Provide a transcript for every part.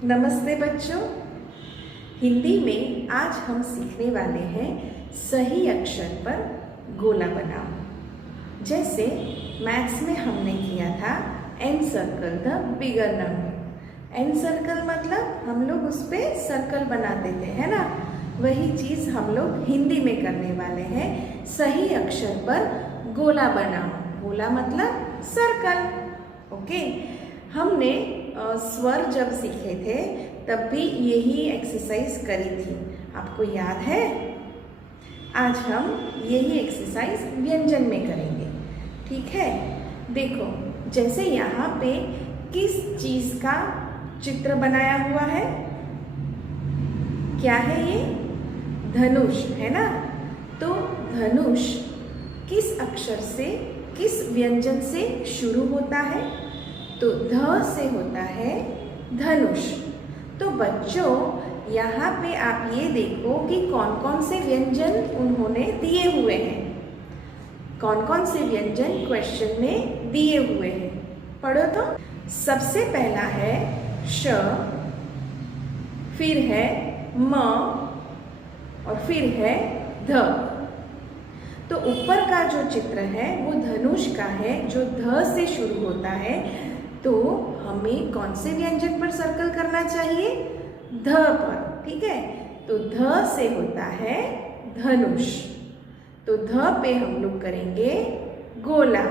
नमस्ते बच्चों। हिंदी में आज हम सीखने वाले हैं सही अक्षर पर गोला बनाओ। जैसे मैथ्स में हमने किया था N circle the bigger number. N circle मतलब हम लोग उस पर सर्कल बनाते थे, है ना। वही चीज़ हम लोग हिंदी में करने वाले हैं, सही अक्षर पर गोला बनाओ। गोला मतलब सर्कल। ओके, हमने स्वर जब सीखे थे तब भी यही एक्सरसाइज करी थी, आपको याद है। आज हम यही एक्सरसाइज व्यंजन में करेंगे, ठीक है। देखो, जैसे यहाँ पे किस चीज़ का चित्र बनाया हुआ है, क्या है ये? धनुष, है ना। तो धनुष किस अक्षर से, किस व्यंजन से शुरू होता है? तो ध से होता है धनुष। तो बच्चों, यहाँ पे आप ये देखो कि कौन कौन से व्यंजन उन्होंने दिए हुए हैं। कौन कौन से व्यंजन क्वेश्चन में दिए हुए हैं, पढ़ो तो। सबसे पहला है श, फिर है म और फिर है ध। तो ऊपर का जो चित्र है वो धनुष का है, जो ध से शुरू होता है। तो हमें कौन से व्यंजन पर सर्कल करना चाहिए? ध पर, ठीक है। तो ध से होता है धनुष। तो ध पे हम लोग करेंगे गोला।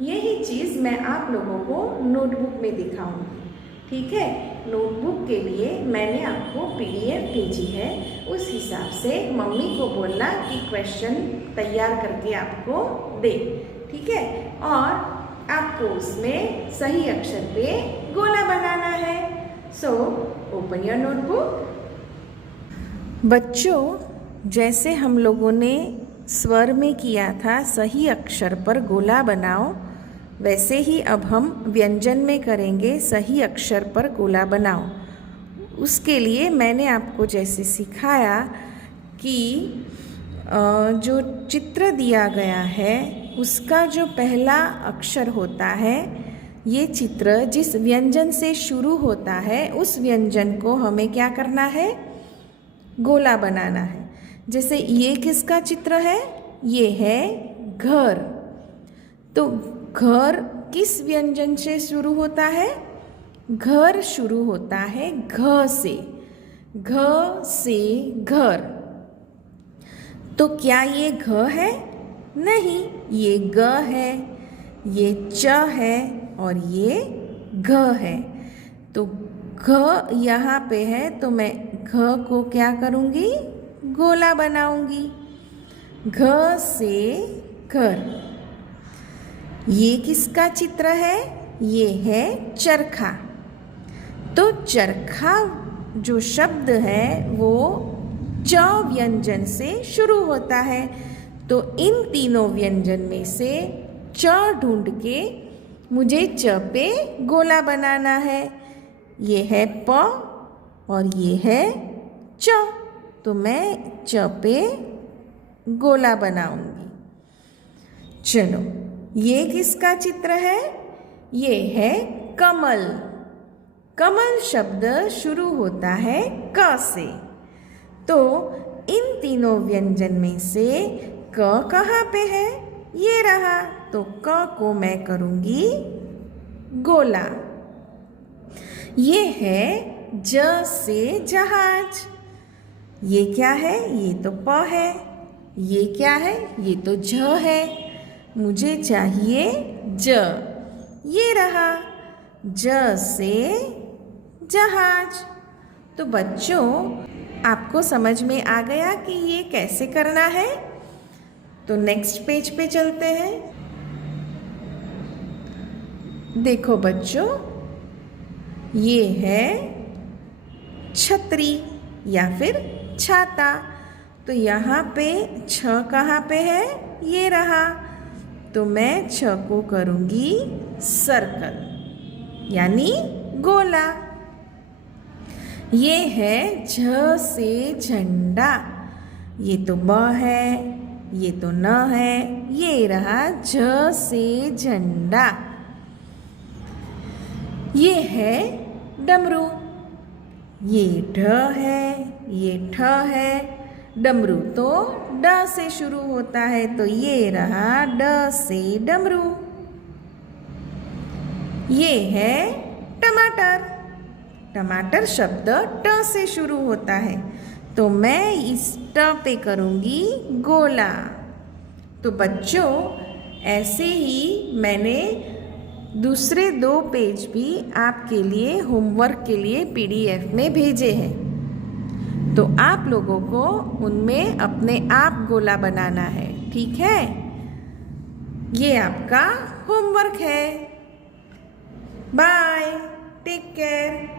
यही चीज़ मैं आप लोगों को नोटबुक में दिखाऊंगी, ठीक है। नोटबुक के लिए मैंने आपको PDF भेजी है, उस हिसाब से मम्मी को बोलना कि क्वेश्चन तैयार करके आपको दे, ठीक है। और आपको उसमें सही अक्षर पे गोला बनाना है। So open your notebook. बच्चों, जैसे हम लोगों ने स्वर में किया था सही अक्षर पर गोला बनाओ, वैसे ही अब हम व्यंजन में करेंगे सही अक्षर पर गोला बनाओ। उसके लिए मैंने आपको जैसे सिखाया कि जो चित्र दिया गया है उसका जो पहला अक्षर होता है, ये चित्र जिस व्यंजन से शुरू होता है उस व्यंजन को हमें क्या करना है? गोला बनाना है। जैसे ये किसका चित्र है? ये है घर। तो घर किस व्यंजन से शुरू होता है? घर शुरू होता है घ से। घ से घर। तो क्या ये घ है? नहीं, ये ग है, ये च है और ये घ है। तो घ यहाँ पे है तो मैं घ को क्या करूँगी? गोला बनाऊँगी। घ से घर। ये किसका चित्र है? ये है चरखा। तो चरखा जो शब्द है वो च व्यंजन से शुरू होता है। तो इन तीनों व्यंजन में से च ढूंढ के मुझे च पे गोला बनाना है। ये है प और ये है च। तो मैं च पे गोला बनाऊंगी। चलो, ये किसका चित्र है? ये है कमल। कमल शब्द शुरू होता है क से। तो इन तीनों व्यंजन में से क कहाँ पे है? ये रहा। तो क को मैं करूँगी गोला। ये है ज से जहाज। ये क्या है? ये तो प है। ये क्या है? ये तो झ है। मुझे चाहिए ज। ये रहा, ज से जहाज। तो बच्चों, आपको समझ में आ गया कि ये कैसे करना है? तो नेक्स्ट पेज पे चलते हैं। देखो बच्चों, ये है छतरी या फिर छाता। तो यहाँ पे छ कहाँ पे है? ये रहा। तो मैं छ को करूँगी सर्कल यानी गोला। ये है झ से झंडा। ये तो ब है, ये तो न है, ये रहा झ से झंडा। ये है डमरू। ये ढ है, ये ठ है। डमरू तो ड से शुरू होता है, तो ये रहा ड से डमरू। ये है टमाटर। टमाटर शब्द ट से शुरू होता है, तो मैं इस ट पे करूँगी गोला। तो बच्चों, ऐसे ही मैंने दूसरे 2 पेज भी आपके लिए होमवर्क के लिए PDF में भेजे हैं। तो आप लोगों को उनमें अपने आप गोला बनाना है, ठीक है? ये आपका होमवर्क है। Bye, take care.